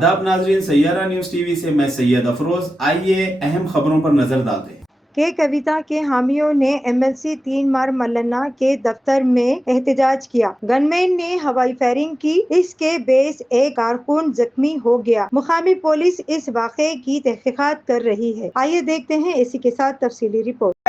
आदाब नाजरीन, Saiyaara news TV से मैं सैयद अफरोज। आइए अहम खबरों पर नजर डालते हैं। के कविता के हामियों ने एमएलसी 3 मार मल्लना के दफ्तर में एहतजाज किया। गनमैन ने हवाई फायरिंग की। इसके बेस एक कारकुन जख्मी हो गया। मुकामी पुलिस इस वाक़े की तहकीकात कर रही है। आइए देखते हैं इसी के साथ तफसीली रिपोर्ट।